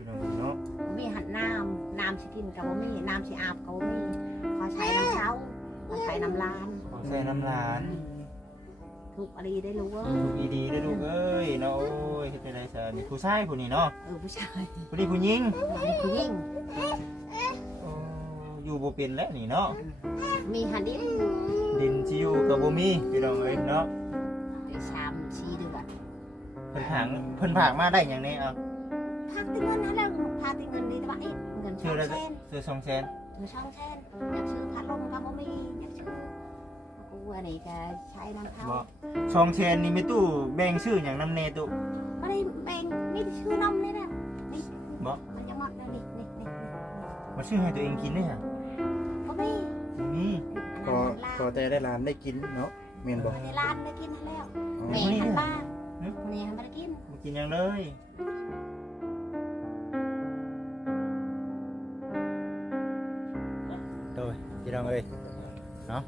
พี่น้องเนาะมีหันน้ำน้ำสิกินกับบ่มีน้ำสิอาบกับบ่มีขอใช้น้ำเช้าขอใช้น้ำลานขอใส่น้ำหลานทุกอะไรได้รู้ว่าลูกดีๆเด้อลูกเอ้ยเนาะโอ้ยเฮ็ดจังได๋ซะนี่ผู้ชายผู้นี้เนาะเออผู้ชายผู้นี้ผู้หญิงมีผู้หญิงโอ้อยู่บ่เป็นแล้วนี่เนาะมีหันดินดินสิอยู่ก็บ่มีพี่น้องเอ้ยเนาะไปชามชีเดือดเพิ่นถางเพิ่นผากมาได้หยังแน่เอา พักที่เงินนั่นแหละพาที่เงินนี่แต่ว่าเอ๊ะเงินช่ชื่อองอะไรแทนซื้อ2แสนเงินช่องแทนอยากซื้อพัดลมกับบ่มีอยากซื้อกูอันนี้ก็ใช้น้ำเข้าบ่2แสนนี่มีตู้แบ่งชื่อหยังนำแน่ตู้ไม่ได้แบ่งนี่ชื่อนมนี่นะนี่บ่มันจะหมดแล้วนี่นี่นี่บ่ชื่อให้ตัวเองกินเด้ฮะบ่มีบ่มีก็ก็แต่ได้ร้านได้กินเนาะเมียนบอกในร้านได้กินแล้วอ๋อแม่หันบ้านแม่หันมาได้กินบ่กินหยังเลย เอ้ยเนาะ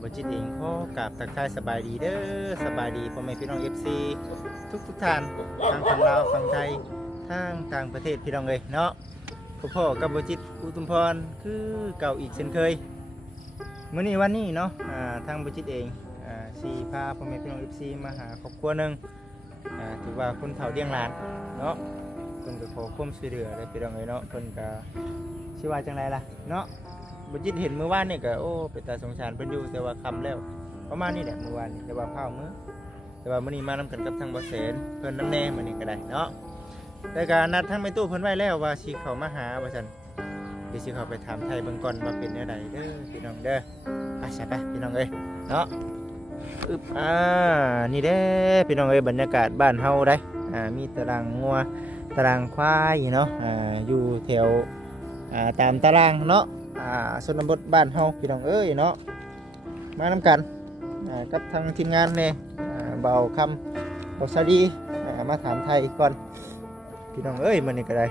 บจิตเองขอกราบทักทายสบายดีเด้อสบายดีพ่อแม่พี่น้อง FC ทุกทุกท่านทางฝั่งลาวฝั่งไทยทางต่างประเทศพี่น้องเอ้ยเนาะพ่อพ่อกับบจิตอุตุมพรคือเก่าอีกเช่นเคยเมื้อนี้วันนี้เนาะทางบจิตเองอ่าสีพาพ่อแม่พี่น้อง FC มาหาครอบครัวหนึงอ่าถือว่าคนเฒ่าเลี้ยงหลานเนาะเพิ่นก็ขอความช่วยเหลือได้พี่น้องเอ้ยเนาะเพิ่นก็ ชื่อว่าจังไรล่ะเนาะบุจิตเห็นเมื่อวานนี่ก็โอ้เป็นตาสงสารเพิ่นอยู่แต่ว่าคำแล้วประมาณนี้แหละเมื่อวานนี่แต่ว่าเผามื้อแต่ว่ามื้อนี้มานำกันกับทางบ่แสนเพิ่นน้ำแน่มื้อนี้ก็ได้เนาะแต่การนัดทางไปตู้เพิ่นไว้แล้วว่าสิเข้ามาหาว่าซั่นเดี๋ยวสิเข้าไปถามไทยเบิ่งก่อนว่าเป็นแนวใดเด้อพี่น้องเด้อไปใช่ไปพี่น้องเอ้ยเนาะอึบอ่านี่เด้อพี่น้องเอ้ยบรรยากาศบ้านเฮาได้อ่ามีตารางงัวตารางควายเนาะอ่าอยู่แถว อ่าตามตารางเนาะอ่าชนบทบ้านเฮาพี่น้องเอ้ยเนาะมานำกันอ่ากับทางทีมงานเนี่ยอ่าเบาคำเบาสวัสดีอ่ามาถามไทยก่อนพี่น้องเอ้ยมันนี่ก็ได้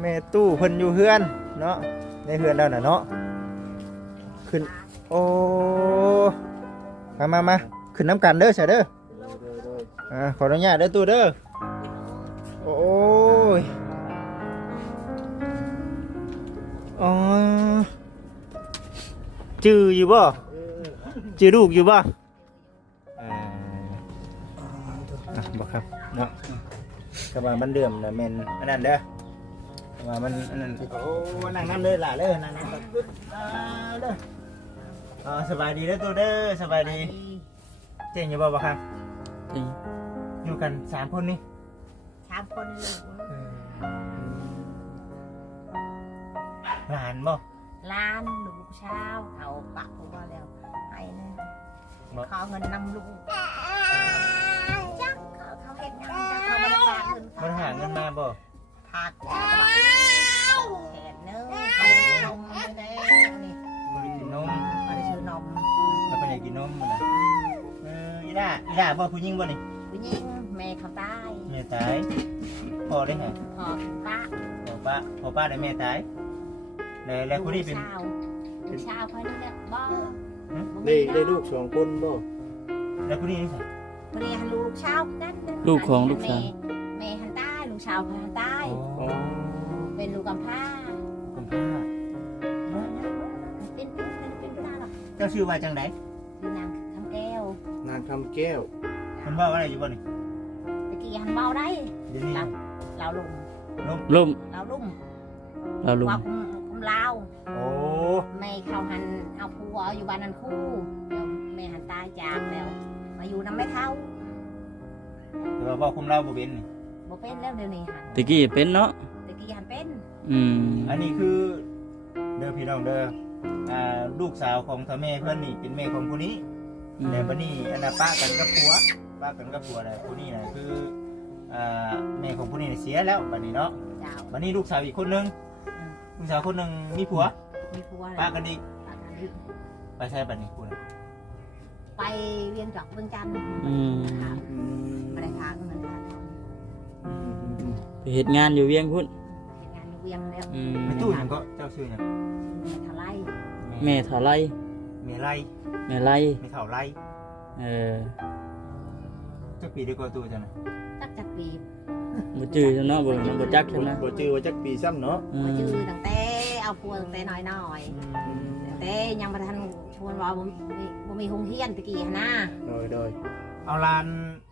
แม่ตู้เพิ่นอยู่เฮือนเนาะในเฮือนแล้วน่ะเนาะขึ้นโอ้มามามาขึ้นน้ำกันเด้อใช่เด้อโดยโดยโดยอ่าขออนุญาตเด้อตู้เด้อ อ๋อจื้ออยู่บ่เออจื้อลูกอยู่บ่อ่าอะบ่ครับเนาะก็ว่ามันเดือมนะแม่นอันนั้นเด้อก็ว่ามันอันนั้นโอ้นั่งน้ำเลยล่ะเด้อนั่งน้ำปึ๊บอ่าเด้ออ่าสบายดีเด้อตู้เด้อสบายดีเจ๋งอยู่บ่บ่ครับจริงอยู่กันสามคนนี่ชามคนเลย หลานบ่ล้านลูกเช้าเขาปักผมว่าแล้วไอ้นะบ่ขอเงินนำลูกจักเขาเขาเห็นงานจักเขาไม่ฝากเงินมันหาเงินมาบ่ฝากแขนเนื้อไปนมแดงนี่มันกินนมไปซื้อนมแล้วเพิ่นอยากกินนมมันน่ะเอออีด่าอีด่าบ่ผู้หญิงบ่นี่ผู้หญิงแม่เขาตายแม่ตายพ่อได้หาพอป้าพ่อป้าพ่อป้าได้แม่ตาย แล้วแล้วคนนี้เป็น ลูกสาวลูกสาวคนนี้เนี่ยบ่ได้ได้ลูกสองคนบ่แล้วคนนี้นี่สิเรียนลูกสาวกันลูกของลูกสาว แม่หันใต้ลูกสาวหันใต้อ๋อเป็นลูกกำพร้าคุณป้าเป็นเป็นเป็นเป็นตาหรอกเจ้าชื่อว่าจังไดคือนางคำแก้วนางคำแก้วมันบอกอะไรอยู่บ่นี่ตะกี้หันเบาได้ เดี๋ยวนี้เราเราลุมล่มเราลุ่มเราลุมว่าคุมคุม ลาวโอ้แม่เขาหันเอาผัวอยู่บ้านนั้นคู่เดี๋ยวแม่หันตายจากแล้ว มาอยู่น้ำไม่เท่าแต่ว่าบอกคุมเราบ่เป็นนี่บ่เป็นแล้วเดี๋ยวนี้หันตะกี้เป็นเนาะตะกี้หันเป็น อืมอันนี้คือเด้อพี่น้องเด้ออ่าลูกสาวของทาแม่เพิ่นนี่เป็นแม่ของผู้นี้อืมแต่บัดนี้อันน่ะป้ากันกับผัวป้ากันกับผัวน่ะผู้นี้น่ะคืออ่าแม่ของผู้นี้น่ะเสียแล้วบัดนี้เนาะ เจ้าบัดนี้ลูกสาวอีกคนนึง ลูกสาวคนหนึงมีผัวมีผัวป้าแล้วกันอีกป้ากันอีกไปใช้บัดนี้คุณไปเรียนจอกเมืองจันทร์อืมค่ะอืมไม่ได้พาเงินพาทองไปเฮ็ดงานอยู่เวียงพุ่นเฮ็ดงานอยู่เวียงแล้วอืมไม่ตู้หยังก็เจ้าชื่อหยังแม่ทลายแม่เท่าไรเมไล่แม่ไรไม่เท่าไรเออจักปีได้กว่าตู้จ้ะนะจักจักปี บ่จื้อซะเนาะบ่มันบ่จักใช่ไหมบ่จื้อว่าจักปีซ้ำเนาะอืมาจื้อมตั้งแต่เอาพัวตั้งแต่น้อยอืมๆตั้งแต่ยังบ่ทันชวนว่าบ่มีบ่มีโรงเรียนตะกี้หั้นนะโดยโดยเอาลาน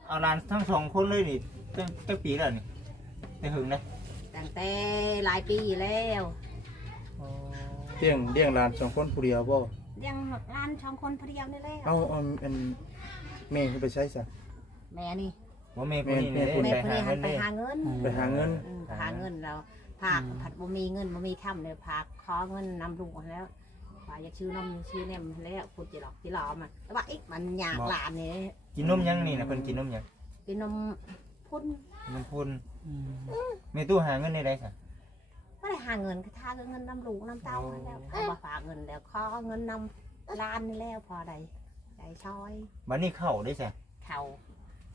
เอาลานทั้งสองคนเลยนี่จักจักปีแล้วนี่ได้หึงนะตั้งแต่หลายปีแล้วเลี้ยงเลี้ยงหลานสองคนผู้เดียวบ่เลี้ยงหลานสองคนผู้เดียวนี่แหละเอาเอาอันแม่เขาไปใช้ซะแม่นี่ ว่าแม่คนนี้เนี่ยแม่แม่ไปผู้หานี้เงิหันนไปนี่หาเงินไปหาเงินอืมไปหาเงินแล้วผากผัดบ่มีเงินบ่มีทำเลยผากขอเงินนำลูกหั้นแล้วว่าอยากชื่อนมชื่อแนมหั้นแล้วพูดจิหลอกจิหลอมันแต่ว่าอีกมันยากหลานนี่กินนมยังนี่นะเพิ่นกินนมยังเป็นนมพุ่นนมพุ่นอืมแม่ตู้หาเงินได้ไดซะก็ได้หาเงินก็ทาเงินนำลูกนำเต้าหั้นแล้วเอามาฝากเงินแล้วขอเงินนำหลานนี่แล้วพอใดใจซอยบัดนี้เข้าได้ซะเขา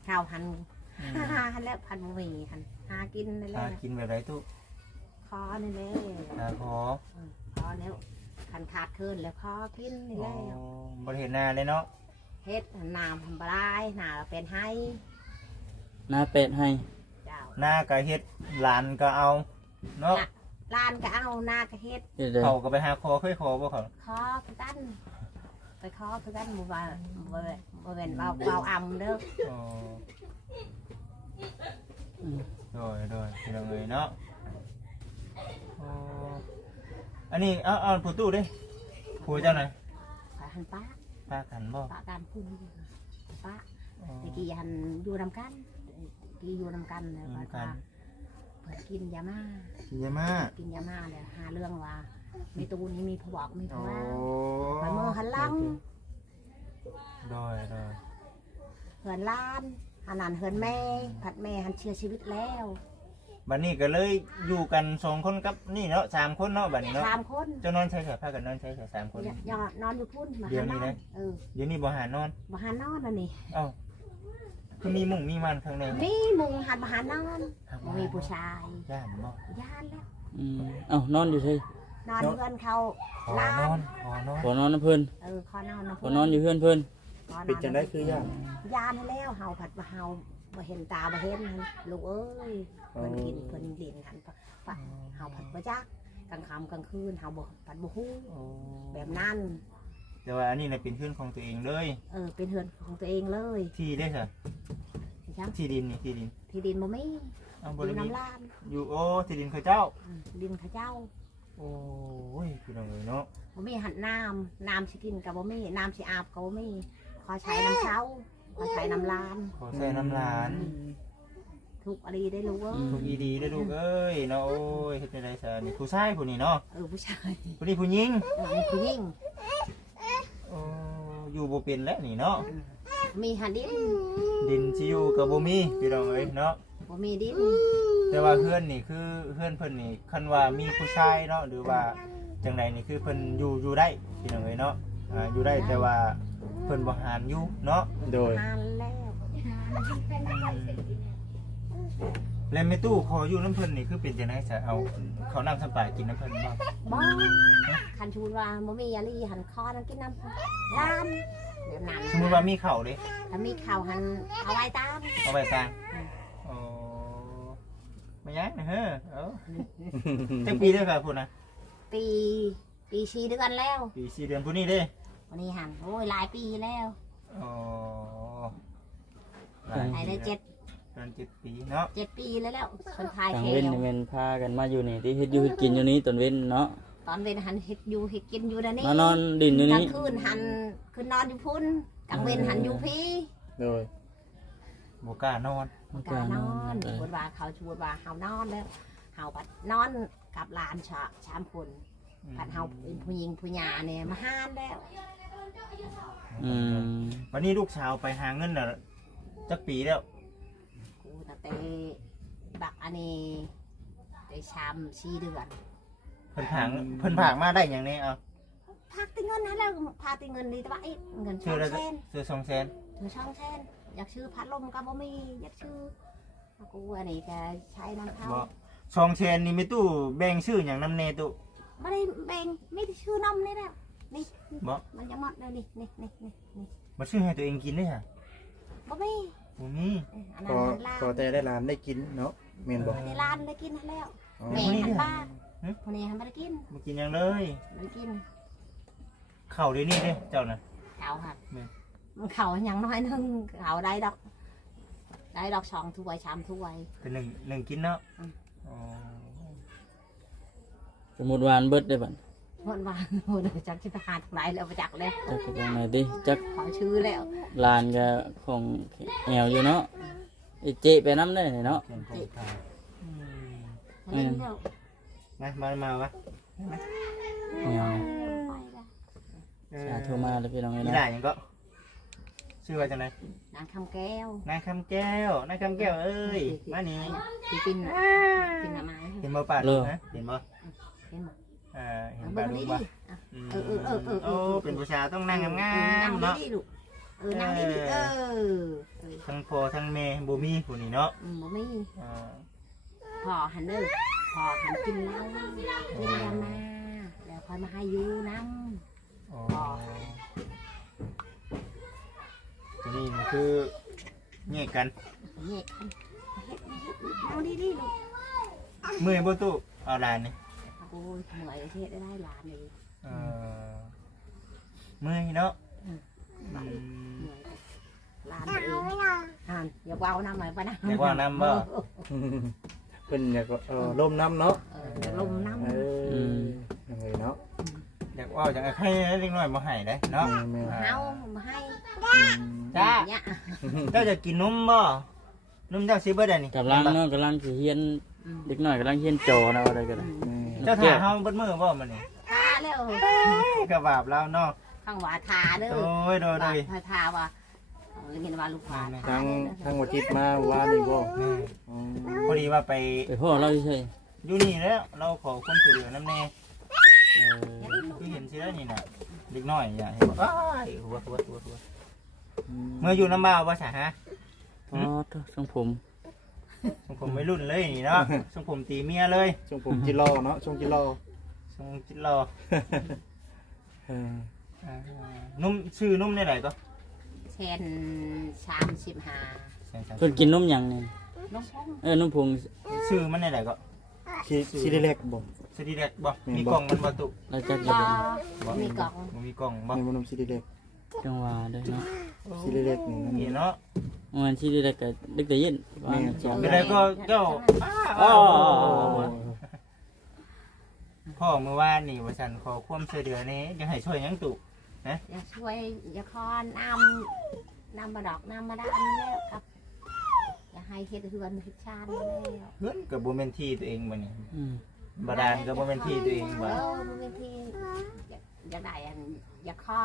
เขาหันหาหันแล้วพันบ่มีหันหากินนี่แหหาละกินแบบไรตู้คอนี่แหละหาขอคอแล้วคันขาดคืนแล้วคอกินนี่อ๋อแล้วบ่ได้เห็นหน้าเลยเนาะเฮ็ดน้ำทำบลายหนาเป็นให้หน้าเป็ดให้เจ้าหน้าก็เฮ็ดหลานก็เอาเนาะลานก็เอาหน้าก็เฮ็ด เดี๋ยวเดี๋ยวเขาก็ไปหาคอเคยคอบ่เขาคอคือกันไปคอคือกันบ่ว่าบ่แม่น บ่เป็นเบาเบาอ่ำเด้ออ๋ออืมโดยโดยพี่น้องเอ้ยเนาะอ๋ออันนี้เอาเอาผู้ตู้ดิผู้เจ้าหน่อยไปหันป้าป้ากันบ่ป้าการพุ่งป้าอ๋อ ตะกี้หันอยู่นำกันตะกี้อยู่นำกันแล้วอยู่ก็นำกันเพิ่นกินยามากินเยอะมากกินยามาแล้วหาเรื่องว่าในตู้นี้มีผู้บอกมีโอ้ผู้ว่า ไปมองหันหลัง โดยโดยเหือนล้านอันนั้นเหือนแม่ ผัดแม่หันเชื่อชีวิตแล้วบัดนี้ก็เลยอยู่กันสองคนกับนี่เนาะสามคนเนาะบัดนี้เนาะสามคนเจ้านอนใช้แค่พากันนอนใช้แค่สามคน อย่าอย่านอนอยู่พุ่นมาเดี๋ยหาวนี้นอนะ นเออเดี๋ยวนี้บ่หานอนมาหานอนอันนี้เอ้าคือมีมุ้งมีมันข้างในมีมุงหันมาหานอนครับบ่มีผู้ชายย่านบ่ย่านแล้วอืมเอ้านอนอยู่ใช่นอนเพื่อนเขาขอนอนขอนอนขอนอนน้ำเพิ่นเออขอนอนนะขอนอนอยู่เพื่อนเพิ่น ขอนอนเป็นจังได๋คือย่านย่านให้แล้วเฮาผัดมาเฮาบ่เห็นตาบ่เห็นลูกเอ้ยเพิ่นกินเพิ่นเล่นหันปะปะเฮาผัดบ่จักกลางค่ำกลางคืนเฮาบ่ผัดบ่ฮู้โอ้แบบนั้นแต่ว่าอันนี้น่ะเป็นพื้นของตัวเองเลย เออ เป็นเฮือนของตัวเองเลย ที่ได้ซะจังที่ดินนี่ที่ดิน ที่ดินบ่มีเอาอบริยู่มีน้ำลานอยู่โอ้ที่ดินเขาเจ้าอืมดินเขาเจ้า โอ้ยพี่น้องเอ้ยเนาะบ่มีหันน้ำน้ำสิกินกับบ่มีน้ำสิอาบกับบ่มี ขอใช้น้ำเช้าขอใช้น้ำลาน ขอใส่น้ำหลานทุกอะไรได้รู้เว่าทุกอีดีเด้อลูกเอ้ยเนาะโอ้ยเฮ็ดจังได๋ซะนี่ผู้ชายผู้นี้เนาะเออผู้ชายผู้นี้ผู้หญิงเออมีผู้หญิงโอ้อยู่บ่เป็นแล้วนี่เนาะมีหันดินดินสิอยู่ก็บ่มีพี่น้องเอ้ยเนาะ บ่มีดินแต่ว่าเพื่อนนี่คือเพื่อนเพิ่นนี่คันว่ามีผู้ชายเนาะหรือว่าจังใดนี่คือเพิ่นอยู่อยู่ได้พี่น้องเอ้ยเนาะอ่าอยู่ได้แต่ว่าเพิ่นบ่หานอยู่เนาะโดย นานแล้วแล้วแม่ตู้ขออยู่น้ำเพิ่นนี่คือเป็นจังได๋จะเอาเขาวนำสปายกินน้ำเพิ่นบ่บ่คันชูนว่าบ่มีอะไรหันคอนั่นกินน้ำลานแบบนั้นสมมุติว่ามีข้าวเด้ถ้ามีข้าวหันเอาไว้ตามเอาไว้ตางโอ้ไม่ยังนะเฮ้อเอ้าจักปีเด้อครับพุ่นน่ะปีปีชีเดือนแล้วปี4เดือนพุ่นนี้เด้ วันนี้หันโอ้ยหลายปีแล้วอ๋อไปได้เจ็ดเดือนเจ็ดปีเนาะเจ็ดปีแล้วแล้วคนไทยกลางเทเว้นวนี่แม่นพากันมาอยู่นี่ที่เฮ็ดอยู่เฮ็ดกินอยู่นี่ตอนเว้นเนาะตอนเวนหันเห็ดอยู่เห็ดกินอยู่นะนี่มานอนดินอยู่กลานี่งคืนหันคืนนอนอยู่พุ่นกลางเวนหันอยู่พี่โดยบ่กล้านอนกานอนบนว่าเขาชวนว่าเฮานอนแล้วเฮาบัดนอนกับหลานชะชามคนผัดเฮาเป็นผู้หญิงผู้หญาเนี่ยมาห้านแล้ว อืมวันนี้ลูกสาวไปหาเงินน่ะจักปีแล้วกูตั้งแต่บักอันนี้ได้ชามสี่เดือนเพิ่นผางเพิ่นผางมาได้อย่างนี้เอาพักติเงินให้แล้วพาติเงินดีแต่ว่าไอ้เงินช่ชื่อองอะไรแสนซื้อสองแสนถือช่องแสนอยากชื่อพัดลมกับบ่มีอยากชื่อกูอันนี้ก็ใช้น้ำเข้าบอกสองแสนนี่ไม่ตู้แบ่งชื่ออย่างน้ำเนตู้ไม่ได้แบ่งไม่ได้ชื่อน้ำนี่แหละ นี่บอกมันจะหมดเลยนี่นี่นี่นี่นี่มาชื่อให้ตัวเองกินได้ฮะบ่มีบ่มีอันพนั้อนหันล่างพอแต่ได้ร้านได้กินเนาะแม่นบ่ในร้านได้กินแล้วอ๋อ แม่หันบ้านคนนี้หันไม่ได้กินบ่กินหยังเลยไม่ได้กินเข้าเดี๋ยวนี้เด้เจ้าน่ะ เขาค่ะแม่ มันเขาอย่างน้อยนึงเขาได้ดอก ได้ดอกสองถ้วยชามถ้วย เป็นหนึ่งหนึ่งกินเนาะอืม อ๋อสมมุติว่าอันเบิดได้บัด วันวานโอ้ยจักที่ไปหาทางไหนแล้วไปจักแล้วจักเป็นจังไดดิจักขอชื่อแล้วลานก็ของแอวอยู่เนาะไอ้เจ๊ไปนำได้เนาะเขียนของทางอืมมาเล่นแล้วมามามาวะแอวไปแล้วเออสาธุมาแล้วพี่น้องเอ้ยนี่เนาะได้ยังก็ชื่อว่าจังไดนางคำแก้วนายคำแก้วนายคำแก้วเอ้ยมานี่ที่กินกินหน่อไม้เห็นบ่ป่าดนะเห็นบ่เห็นไหม เออเห็นเอาป่าเบิ่งดูดีบ่ดิอะมเออเออเออเออเออ โอ้เป็นผู้ชายต้องนั่งงามนั่งๆเนาะดีๆลูกเออนั่งดีๆเออเออทั้งพ่อทั้งแม่บ่มีผู้นี้เนาะอืมบ่มีอ่าพอหันเด้อพอหันกินเหล้ากินยามาแล้วคอยมาให้อยูน้ำอ๋อตัวนี้มันคือแยกกันเฮ็ดกันเฮ็ดเฮ็ดเอาดีดีลูกเมื่อยบ่ตู้เอาหลานนี่ โอ้ยเหนื่อยเฮ็ดได้หลานเลยเออเมื่อยเนาะอืมอืมเหนื่อยหลานตัวเองอ่านอย่าเว้าน้ำหน่อยปะนะอย่าเว้าน้ำบ่เพิ่นอยากเออล่มน้ำเนาะเอออย่าลมน้ำเออยังไงเนาะ อยากเว่าจังไอ้ใครเล็กน้อยบ่ให้ได้เนาะแม่นเฮามาให้จ้าเนี่ยเจ้าจะกินนมบ่นมเจ้าสิเบิดอันนี้กำลังเนาะกำลังสิเฮียนอืมเด็กน้อยกำลังเฮียนโจนะว่าอะไรก็ได้อืม เจ้าถ่าเฮาเบิดมื้อบ่มื้อนี้ทาแล้วก็บาปแล้วเนาะข้างหวาทาเด้อโดยโดยโดยทาทาว่าเออเห็นว่าลูกหวานทางทางวัจิตมาว่านี่บ่นี่อ๋อพอดีว่าไปไปพ่อเราใช่อยู่นี่แล้ว เราขอความช่วยเหลือนำแน่เออคือเห็นสิแล้วนี่น่ะเด็กน้อยอย่าเห็นบ่อ้ายหัวหัวหัวหัวเมื่ออยู่น้ำบ่าวบ่ซะฮะอ๋อทรงผม ทรงผมไม่รุ่นเลยนี่เนาะทรงผมตีเมียเลยช่วงผมจิรอเนาะช่วงจิรอทรงจิตรอเอออ่านุ่มชื่อนุ่มในไหนก็เช่นชามสิบห้าเพิ่นกินนมหยังนี่น้องพงเออนมผงชื่อมันในไหนก็สิสิได้แลกบ่สดีเด็กบ่มีกล่องมันบ่ตุเราจักอยู่ก็มีกล่องบ่มีกล่องบ่ในมันสิได้แลกจังหวะเด้อเนาะสิได้แลกนี่นี่เนาะ มันสิได้ก็ดึกแต่เย็นว่ามันจะไม่ได้ก็เจ้าอ๋อพ่อเมื่อวานนี่ว่าฉันขอความช่วยเหลือนี้ยังให้ช่วยหยังตุ อย่าช่วยอย่าคอนนำนำมาดอกนำมาด้านแล้วครับ อย่าให้เฮ็ดเฮือนเฮ็ดชาติแล้วเพื่อนกับบ่แม่นที่ตัวเองบ่นี่อืมบาดาลก็บ่แม่นที่ตัวเองเอบ่อบ่เป็นที่อย่าอย่าได้อันอย่าคอ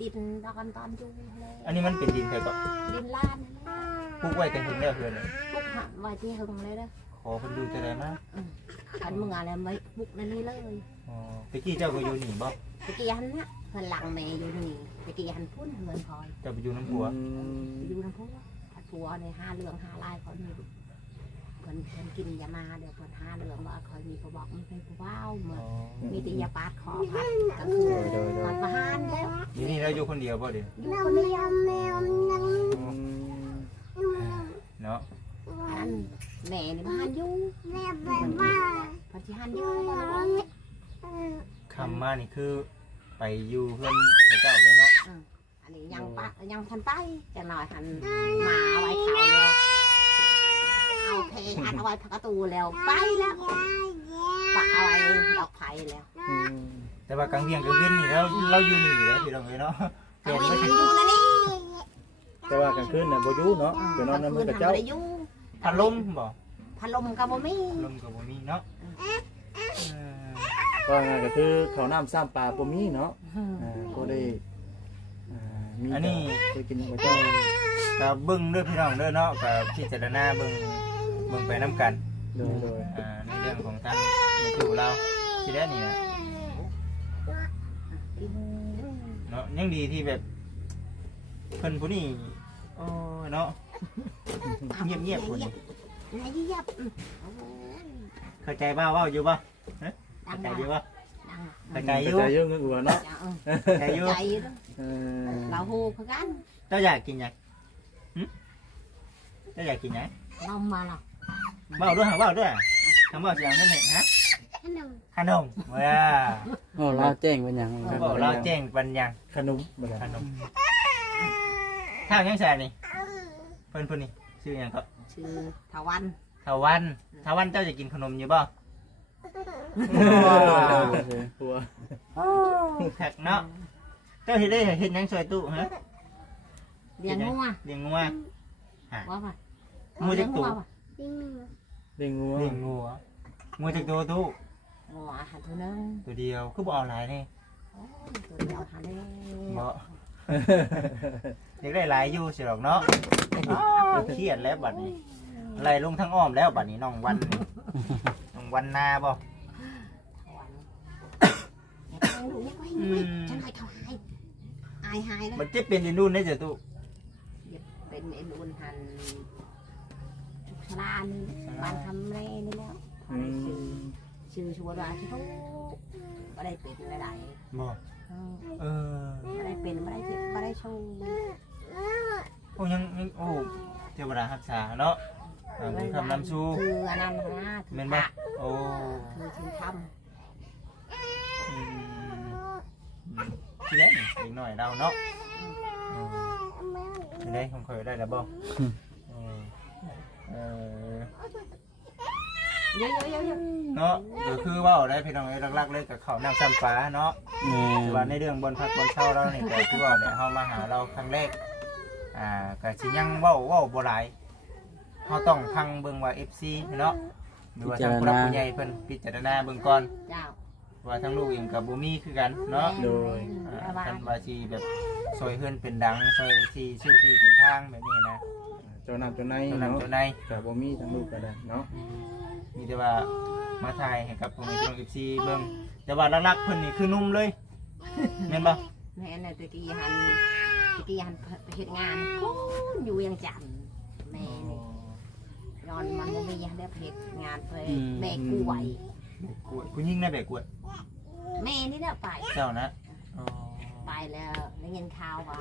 ดินตอนตอนอยู่เลยอันนี้มันเป็นดินไผก็ดินล้านนั่นแหละปลูกไว้แต่ถึงแล้วเพื่อนเลยปุกหักไว้ที่หึงเลยเด้อขอเพิ่นดูจะได้มาคันมึงอะไรไว้ปุกนั่นนี่เลยอ๋อตะกี้เจ้าก็อยู่นี่บ่ตะกี้หันนะเพิ่นหลังแม่อยู่นี่ตะกี้หันพุ่นเงินคอยเจ้าไปอยู่น้ำผัวอยู่น้ำพุผัดผัวในห้าเรื่องห้าลายเขานี่เพิ่นเพิ่นกินยามาเดี๋ยวเพิ่นห้าเรื่องว่าคอยมีเขาบอกมันเป็นผู้ว้าวเหมือนมีแต่ยาปาดคอพัดก็คือโดยโดก่อยนประหารแล้วอยู่นี่เราอยู่คนเดียวบ่เดี๋ยวอยู่คนเดียวเนาะอันแม่นี่มาหันอยู่แม่ไปว่าพันที่หันอยู่คำมานี่คือไปอยู่เพื่อนพระเจ้าเลยเนาะอันนี้ยังปะยังทันไปจะหน่อยหันมาเอาไว้เขาแล้วเอาเพลง อันเอาไว้พักประตูแล้วไปแล้วปะเอาไว้ดอกไผ่แล้วแต่ว่ากลางเวียงกลางเวียนนี่เราเราอยู่นี่แล้วพี่น้องเอ้ยเนาะเปเอาลี่ยนไว้ไปหันอยู่นะนี่แต่ว่ากลางคืนน่ะบ่อยู่เนาะไปนอนในมือกับเจ้าได้อยู่พัดลมบ่พัดลมกับบ่มีพัดลมก็บ่มีเนาะเออก็ง่ายก็คือข้าวน้ำซ้ำปลาบ่มีเนาะอ่าก็ได้อ่ามีได้กินกับเจ้า ก็เบิ่งเด้อพี่น้องเด้อเนาะก็พิจารณาเบิ่ง เบิ่งไปนํกันโดยโดยอ่าในเรื่องของทางในตู่เราที่ได้นี่นะเนาะยังดีที่แบบเพิ่นผู้นี้โอ้ยเนาะเงียบๆคนนี้ไหนเยียบเข้าใจบ่าเว่าอยู่บ่ดัเข้างใจดังอยู่บ่ดังเข้าใจใจอยู่เยอะเงือเนาะเข้าใจอยู่ใจเออเราฮูคือกันเจ้าอยากกินหยังหึจะอยากกินหยังนมมาหรอก เบ้าด้วยหาเบ้าด้วยคำว่าสิเอาเงินให้ฮะขนมว้าโอ้เราแจ้งเป็นหยังเขาบอกเราแจ้งปัญญังขนมบ่ได้ขนมข้าวยังแซ่นี่เพิ่นเพิ่นนี่ชื่อหยังครับชื่อทวันทาวันทาวันเจ้าจะกินขนมอยู่บ่หัวแขกเนาะเจ้าเฮ็ดได้เฮ็ดหยังซอยตู้ฮะเลี้ยงงัวเลี้ยงงัวว่าป่ะงัวจักตัว ป่ะเด้งงัวเลี้ยงงัวงัวจักตัวตู้งัวหันตัวนึงตัวเดียวคือบ่เอาหลายนี่ตัวเดียวหันเลยบ่อยากได้หลายอยู่สิหรอกเนาะอ้าวเครียดแล้วบัดนี้ไล่ลงทั้งอ้อมแล้วบัดนี้น้องวันนี่น้องวันนาบ่ทวันอย่าไปลูกอย่าไปลูกฉันให้เขาหายอายหายแล้วมันจะเป็นอีนู่นได้จ้ะตู้เป็นเอ็นอุ่นหันทุก ชลานี่บ้านทำไรนี่แล้วอืมชื่อชวนว่าชื่อเขาไม่ได้เป็นไม่ได้บ่เออเออไม่ได้เป็นไม่ได้เจ็บไม่ได้โชว์โอ้ยังยังโอ้เทวดารักษาเนาะอ่าบุญคำนำชูคืออันนั้นนะคือแม่นพบ่ระโอ้คือชื่อทอืมทีแรกนี่อีกหน่อยเราเนาะอืมทีแรกผมเคยได้แล้วบ่อืม เออำเยอะเยอะเยอะเนาะก็คือเว่าได้พี่น้องเอ้ยหลักๆเลยกับเขาวนำซ้ำฟ้าเนาะ แม่แต่ว่าในเรื่องบนพักบนเช่าเราเนี่ยก็คือเว่าเนี่ยเฮามาหาเราครั้งแรก อ่าก็สิยังเว้าเว้าบ่หลายเฮาต้องพังเบิ่งว่า FC เนาะหรือว่าทางผู้รักผู้ใหญ่เพิ่นพิจารณาเบิ่งก่อนเจ้าว่าทั้งลูกเองกับบ่มีคือกันเนาะโดย อ่าระวัคังนว่าสิแบบซอยเฮือนเป็นดังซอยที่ชื่อที่เป็นทางแบบนี้นะเจ้านำเจ้าในตัวนั้นเนาะตัวในก็บ่มีทั้งลูกก็ได้เนาะมีแต่ว่ามาถ่ายให้กับพ่อแม่พี่น้อง FC เบิ่งแต่ว่าหลักๆเพิ่นนี่คือนุ่มเลยแม่นบ่แม่เนี่ยตะกี้หันตะกี้หันไปเฮ็ดงานกูอยู่เวียงจันทน์แม่นี่ย้อนมันบ่มีได้ไปเฮ็ดงานไปแม่กล้วยกล้วยผู้หญิงนะแบกกล้วยแม่นี่แหละไปเจ้านะอ๋อไปแล้วได้ยินข่าวว่า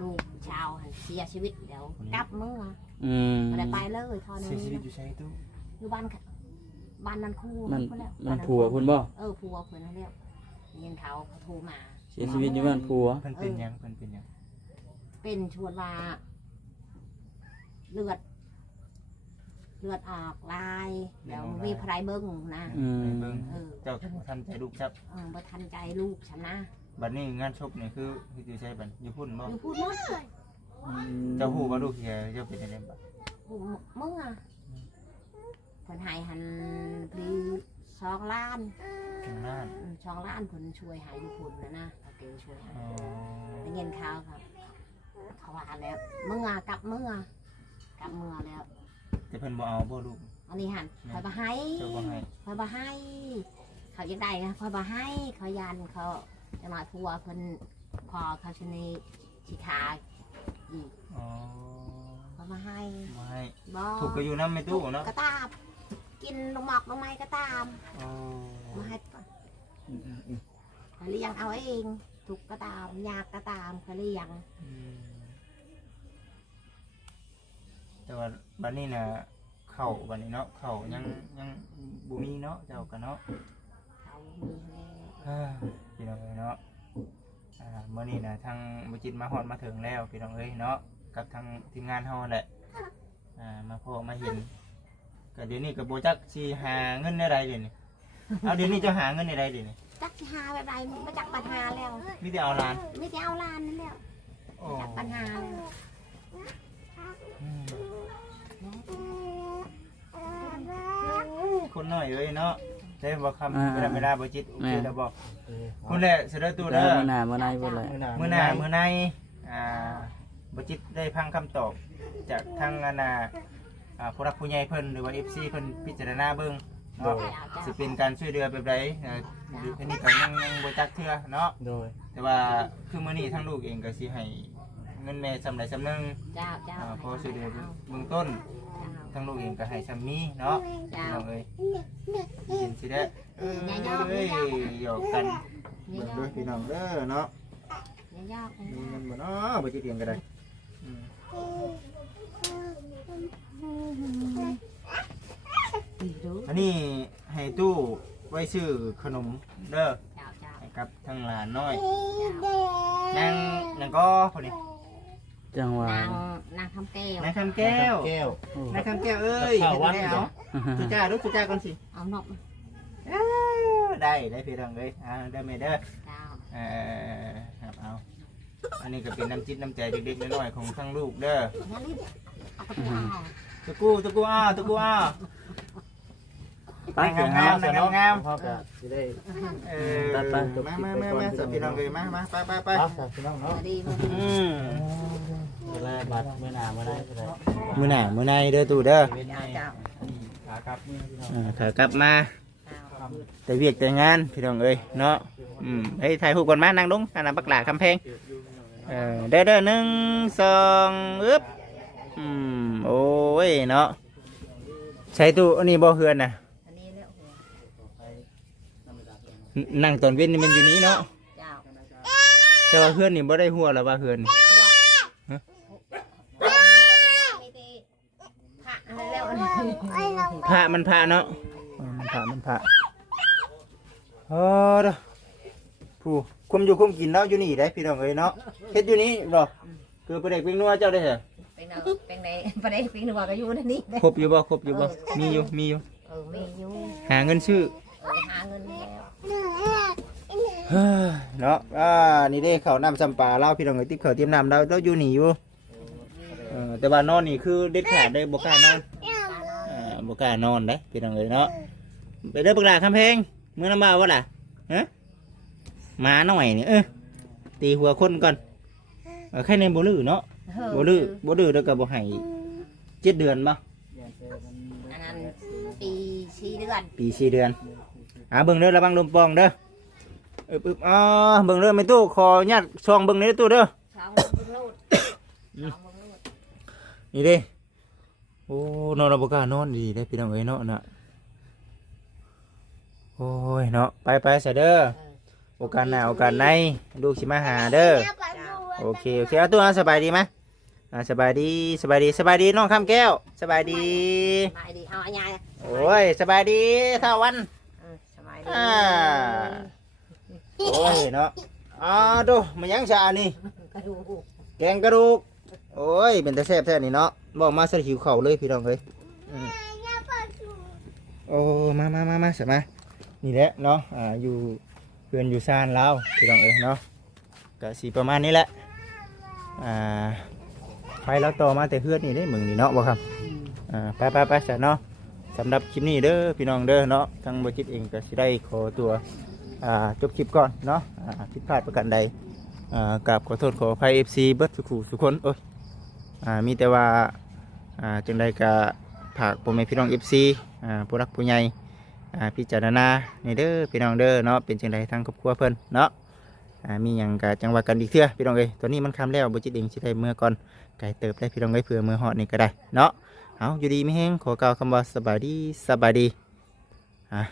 ลูกชาวหันเสียชีวิตเดี๋ยวกลับเมื่ออืมอะไรไปเลยทอนึเสียงชีวิตอยู่ใช่ตู้อยู่บ้านค่ะบ้านนันคู่มันพุ่แล้วมันผัวคุณบ่เออผัวเพิ่นนั่นแหละได้ยินข่าวเขาโทรมา เสียชีวิตอยู่บ้านผัวเพิ่นเป็นหยังเพิ่นเป็นหยังเป็นชวนว่าเลือด เลือดออกลายแล้วมีใครเบิ้งนะอืม ไปเบิ่งเออเจ้าบ่ทันใจลูกครับ เออบ่ทันใจลูกฉันนะ บัดนี้งานศพนี่คือคืออยู่ใช่บัดอยู่พุ่นบ่อยู่พูดหมดเจ้าฮู้ว่าลูกเสียเจ้าเป็นจังไดบ่ผู้เมื่อเพิ่นให้หันพลีสองล้านทางนั้นอืมสองล้านเพิ่นช่วยใหายอยู่พุ่นนะนะเขาเกช่วยให้อ๋อได้ยินข่าวครับเขาว่าแล้วเมื่อกลับเมื่อกลับเมื่อแล้ว แต่เพิ่นบ่เอาบ่ลูก อันนี้หันคอยบาให้เจ้าบ่ให้ คอยบาให้ เขาอยากได้นะคอยบาให้ เขายันเขา จะมาทัวร์เพิ่นพอเขาชนีชิคาอีกอ๋อคอยบาให้บ่ให้บอถูกก็อยู่นำแม่ตู้เนาะกระตาม กินลงหมอกลงไม้กระตาม อ๋อมาให้ก่อนอืมอืมอืมเขาเลี้ยงเอาเอง ถูกกระตาม ยากกระตามเขาเลี้ยงอืมแต่ว่าบัดนี้น่ะเข้าบัดนี้เนาะเข้ายังยังบ่มีเนาะเจ้าก็เนาะเขามีให้อ่า พี่น้องเอ้ยเนาะอ่าเมื่อนี้นะทางบจิตมาฮอดมาถึงแล้วพี่น้องเอ้ยเนาะกับทางทีมงานเฮาแหละอ่ามาพอมาเห็นก็เดี๋ยวนี้ก็บ่จักสิหาเงินได้ใดเดี๋ยวนี้เอาเดี๋ยวนี้เจะหาเงินได้ใดเดี๋ยวนี้จักสิหาแบบไรมาจักปัญหาแล้วมีแต่เอาหลานไม่ได้เอาลานนั่นแล้วโอ้จักปัญหาแล้วอืมคนน้อยเอ้ยเนาะ ได้บ่คำเวลาเวลาบ่จิตโอเคแล้วบ่โอเคคุณแหละเสยเด็จตู้เด้เด้ออมื้อหน้ามื้อในพุ่นแหละมื้อหน้ามื่อหน้ามื่อในอ่าบจิตได้พังคำตอบ จากทางอาณาอ่าผู้รักผู้ใหญ่เพิ่นหรือว่าเอฟซีเพิ่นพิจารณาเบิ่งเนาะสิเป็นการช่วยเหลือแบบใดอ่าหรืออันนี้ก็ยังยังบ่จักเทื่อเนาะ โดย แต่ว่าคือมื้อนี้ทั้งลูกเองก็สิให้เงินแม่สำใดสำหนึงเจ้าเจ้าอ่าพอช่วยเหลือเจ้าเบื้องต้น ทั้งลูกเองก็ให้ซัมมี่เนาะพี่น้องเอ้ยเห็นสิได้เอ้ยหยอกกันเบิ่งด้วยพี่น้องเด้อเนาะมีเงินบ่เนาะบ่จิเตียงก็ได้ยอันนี้ให้ตู้ไว้ชื่อขนมเด้อให้กับทั้งหลานน้อยนางนางก็คนนี้ จังหวะนางนางคำแก้ว นางคำแก้ว แก้ว นางคำแก้วเอ้ยข้าววัด เห็นไหมเอาจุจ้าลูกจุจ้าก่อนสิเอานกเอ้อได้ได้พี่น้องเลยอ่าเด้อแม่เด้อ เจ้าเออครับเอา อันนี้ก็เป็นน้ำจิตน้ำใจเด็กๆน้อยๆของทั้งลูกเด้ออย่ารีบเอากระเป๋าตะกู้ตะกู้อ้าวตะกู้อ้าว ไปเกี่ยวงามซะเนาะงาม พ่อก็สิได้ เออตัดไปจบมาคลิปมาไปมาก่อนมาสบพี่น้องเลยมามาไปไปไปไป ครับพี่น้องเนาะดีมืออืม เวลาบัดมื้อหน้ามื้อใดก็ได้มือหน่ามือในเด้อตู่เด้อเป็นเจ้าไงเจ้าขากลับนี่พี่น้องอ่าขากลับมาเจ้าแต่เวียกแต่งานพี่น้องเอ้ยเนาะอืมเฮ้ยถ่ายรูปก่อนมานั่งลงอันนั้นบักหลาคำแพงเออเด้อเด้อหนึ่งสองอึ๊บอืมโอ้ยเนาะใช้ตู้อันนี้บ่เฮือนน่ะอันนี้แล้วหัวนนั่งตอนเว้นนี่มันอยู่นี้เนาะเจ้าแต่ว่าเฮือนนี่บ่ได้หัวหรอว่าเฮือนนี่ เพราะว่าไม่ได้ผักอะไรแล้วอันนี้ พระมันพระเนาะเออมันพระมันพระเออเด้อผู้คุมอยู่คุมกินเนาะอยู่นี่ได้พี่น้องเอ้ยเนาะเฮ็ดอยู่นี่บ่คือประเด็กเป็นนัวเจ้าได้เหรอเป็นเอาเป็นไหนประเดี๋ยวปีหนึ่งว่าก็อยู่ในนี้ครบอยู่บ่ครบอยู่บ่มีอยู่มีอยู่ เออมีอยู่หาเงินชื่อ เออหาเงินแล้วเฮ้ยเนาะ อ่า นี่เด้ข้าวน้ำซ้ำปลาเราพี่น้องเอ้ยติ๊บข้าวเตรียมน้ำเราเราอยู่นี่อยู่ เออแต่ว่านอนนี่คือเด็ดขาดได้บ่กล้านอนเอ่า บ่กล้านอนเด้พี่น้องเอ้ยเนาะไปเด้อบักหลาคำแพงเมื่อน้ำบ่าวว่าล่ะฮะหมาหน่อยนี่เออตีหัวคนก่อนเออใครในบ่ลือเนาะเออบ่ดื้อบ่ดื้อแล้วก็บ่ให้เจ็ดเดือนบ่อันนั้นปีสี่เดือนปีสี่เดือนอ่าเบิ่งเด้อระวังลมปองเด้ออึบอึบอ๋อเบิ่งเด้อไม่ตู้ขออนุญาตช่องเบิ่งในตู้เด้อช่องเบิ่งลูดช่องเบิ่งลูดนี่เด้ โอ้นอนเราบ่กล้านอนดีได้พี่น้องเอ้ยเนาะน่ะโอ้ยเนาะไปไปซะเด้อเออโอกาสหน้าโอกาสในลูกสิมาหาเด้อโอเคโอเคเอาตู้เอาสบายดีไหมอ่าสบายดีสบายดีสบายดีน้องคำแก้ว สบายดี สบายดีเอาอันยายโอ้ยสบายดีเท่าวันเออสบายดีอ่าโอ้ยเนาะอ่าดูมันยังชานี่กระดูกแกงกระดูกโอ้ยเป็นแต่แซ่บแท้นี่เนาะ บอกมาใส่หิวเข่าเลยพี่น้องเอ้ยโอ้มามามามาใช่มานี่แหละเนาะอ่าอยู่เพื่อนอยู่ซานแล้วพี่น้องเอ้ยเนาะก็สีประมาณนี้แหละอ่าไปแล้วต่อมาแต่เพื่อนนี่ได้มึงนี่เนาะบ่ครับอ่าไปไปไปจ้ะเนาะสำหรับคลิปนี้เด้อพี่น้องเด้อเนาะทางบริจิตเองก็สิได้ขอตัวอ่าจบคลิปก่อนเนาะอ่าผิดพลาดประการใดอ่ากราบขอโทษขออภัยเอฟซีเบิร์ดสุขุสุกคนโอ้ยอ่ามีแต่ว่า อ่าจึงได้กะผากพ่อแม่พี่น้องเอฟซีอ่าผู้รักผู้ใหญ่อ่าพิจารณาในเด้อพี่น้องเด้อเนาะเป็นจังใดทางครอบครัวเพิ่นเนาะอ่ามีหยังกะจังหวะกันอีกเทื่อพี่น้องเอ้ยตอนนี้มันคำแล้วบ่จิตเองสิได้เมื่อก่อนไก่เติบได้พี่น้องเอ้ยเผื่อมือฮอดนี่ก็ได้เนาะเอาอยู่ดีไม่แห้งขอกล่าวคำว่าสบายดีสบายดีอะ